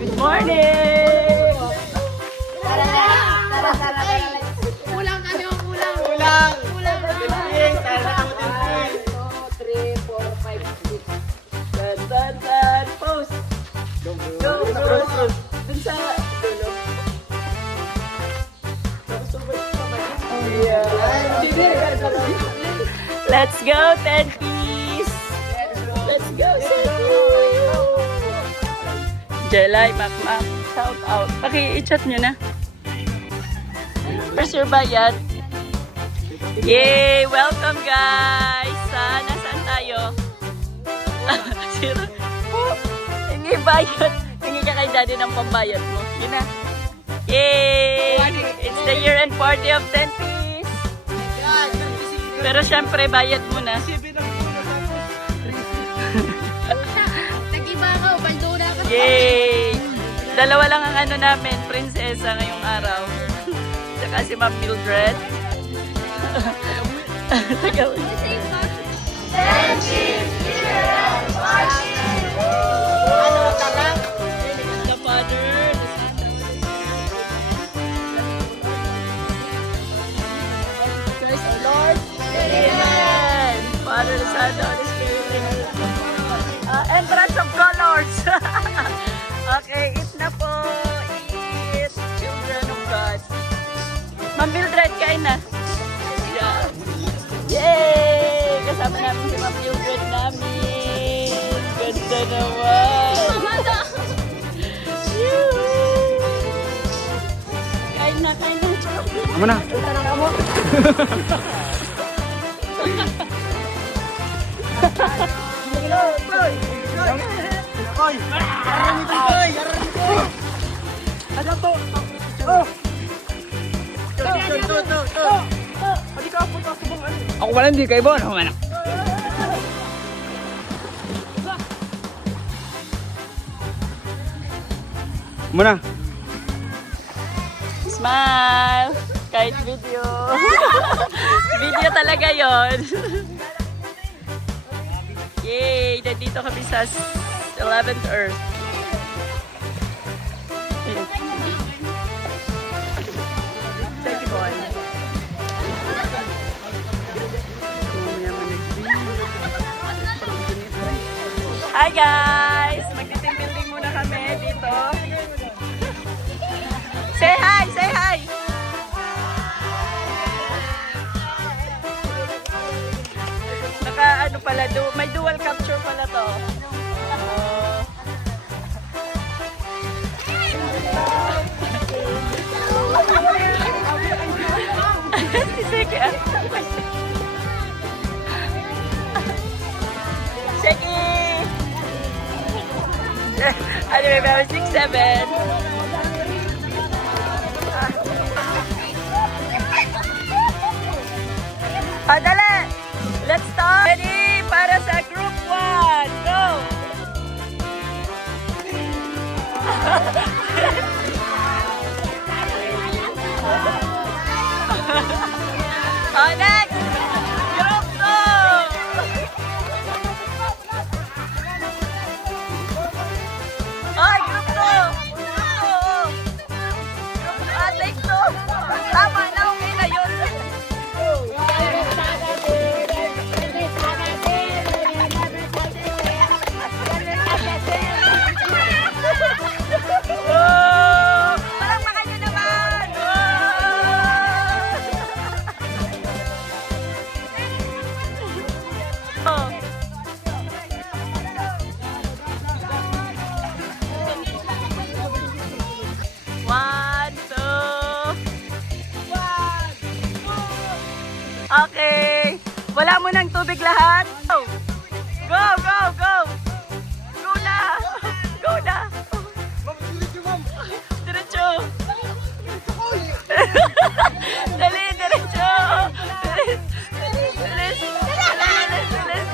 Good morning! Kulang kami ang kulang. Kulang! Kulang. Tilting! Tayo na kamo tilting! 2, 3, 4, 5, 6. Dun, dun, dun. Pose! Go, Bruce! Dun sa dulo. Let's go, 10 piece! Let's go, 10 piece! Jelay, Makmak, shout out. Paki-i-chat nyo na. Where's your bayad? Yay! Welcome guys! Nasaan tayo? Sira. Hingi bayad. Hingi ka kay daddy ng pambayad mo. Yun na. Yay! It's the year-end party of 10 piece. Pero syempre, bayad mo na. Nag-iba ako, bandura ka. Yay! Dalawa lang ang ano namin, prinsesa ngayong araw. Tsaka si Ma'am Mildred. Tagaw. The Father, the Son, Christ our Lord. Amen. Father, the Son, the Holy Spirit. Entrance of colors. Okay, eat na po. Eat, children of God. Ma'am Mildred, kain na. Yeah. Yay! Kasama namin si Ma'am Mildred namin. Ganda naman. Yoo-hoo! Kain na, kain na. Amo na! Koy! Yarami ko, Koy! Yarami ko! Ano to? Oh! To! Hindi ka po sa subong ano? Ako pala hindi kayo ba? Ano man? Muna! Smile! Kahit video. Video talaga yon. Yay! Nandito kami sa 11th Earth. Second one. Hi guys! Mag-team building muna kami dito. Say hi! Say hi! Naka ano pala, may dual capture pala to. Sige. Sige. Anyway, may 6, 7. Dali! Let's start! Ready para sa group 1. Go! Oh, next! Group 2! Ay, group 2! Group 2! Take 2! Tama na, okay na yun! Oh! Palakpakan nyo naman! Oh! 1, 2. Okay. Wala mo ng tubig lahat. Go! Go, go, go! Go na! Go na! Diretso! Dali, diretso! Bilis! Bilis! Bilis! Bilis! Bilis!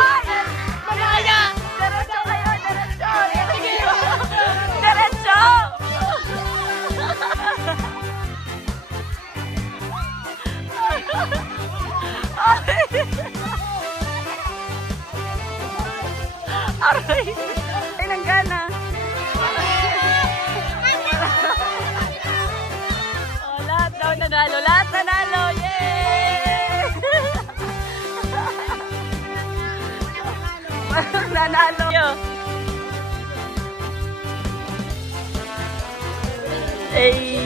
Ay! Malaya! Diretso kayo! Diretso! Diretso! Aray! Ay, nanggana. Oh, lahat daw nanalo. Lahat nanalo. Yay! Nanalo. Ay!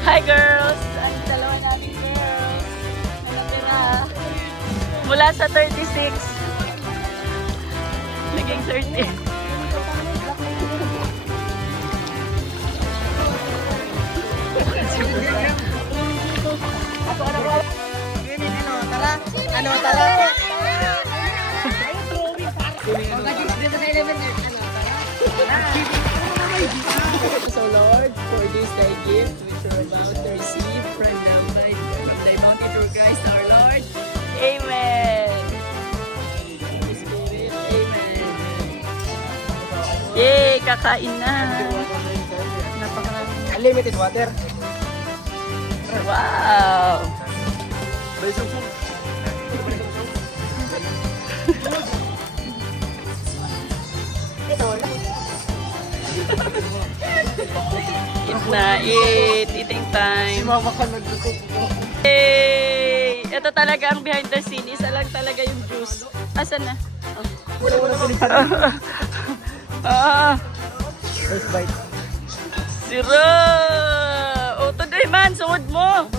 Hi girls! Ang dalawa namin girls. May natira. Mula sa 36. Naging 30. Ano, tara. So Lord, for this thy gift which we're about to receive from thy bounty through Christ our Lord. Amen. Holy Spirit, amen. Yay! Kakain na. Napakarami. Unlimited water. Wow! Eat na, eat. Eating time. Mama ka nagluto. Hey! Ito talaga ang behind the scene. Isa lang talaga yung juice. Asan na? Ah! First bite. Sira! O, today man, suod mo!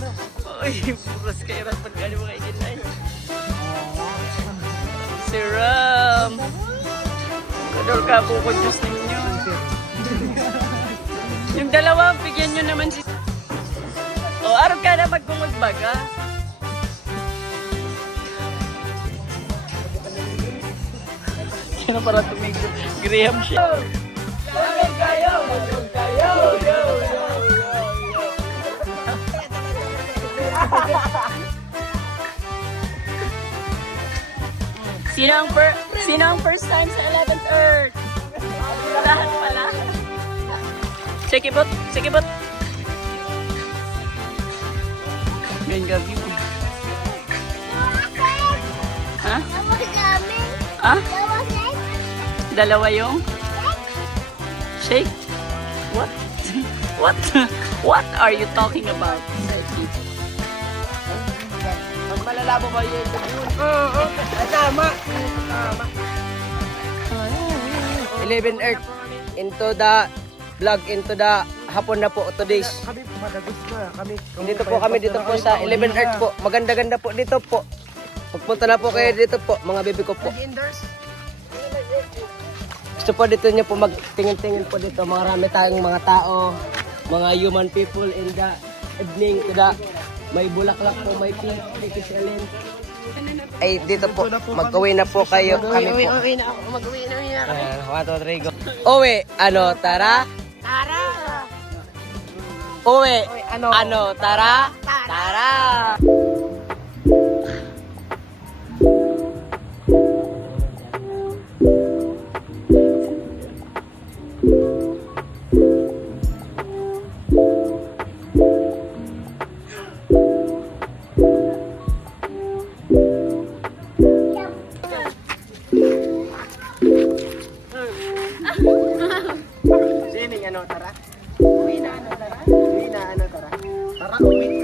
Uy, puras kayo rin pag ano mga ikinay. Siram! Kadol ka po ko juice ninyo. Yung dalawa, bigyan nyo naman si... O, araw ka na magkungod baga. Sino para tumigil? Graham siya. Lamig kayo! Lamig kayo! Yo, yo, yo, yo. Sino ang first time sa 11th Earth? Lahat pala. Check it, check it. Ganyan gabi mo. Ha? Ha? Dalawa yung? Shake? What? What? What are you talking about? Pag malalabo ba yun? Oo. Tama. 11 Earth. Into the vlog, into the hapon na po, 2 days. Kami madagos na. Kami dito po sa 11 Earth po. Maganda-ganda po dito po. Pagpunta na po kayo dito po, mga baby ko po. Gusto po dito nyo po magtingin-tingin po dito. Marami tayong mga tao, mga human people in the evening. May bulaklak po, may pink, ay dito po, mag-uwi na po kayo. Kami po. Uwi na ako. Mag-uwi na ako. 1, 2, 3, go. Uwi, ano, tara? Tara! Uwi, ano, tara? Tara! Sining ano, tara? Uwi na, ano, tara? Uwi na, ano, tara? Tara, uwi.